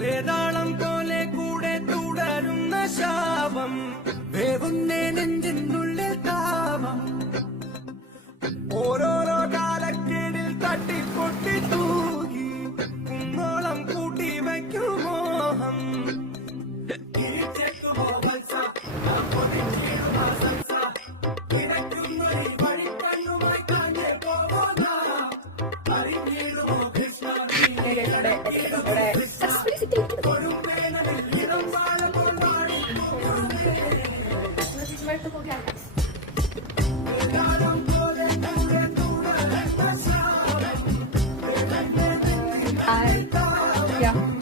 വേതാളം പോലെ കൂടെ തുടരുന്ന ശാപം വേവുന്നേ നെഞ്ചിനുള്ളിൽ താപം ഓരോരോ കാലക്കേടിൽ തട്ടിപ്പൊട്ടി തൂകി കുന്നോളം കൂട്ടി വയ്ക്കും മോഹം Yeah.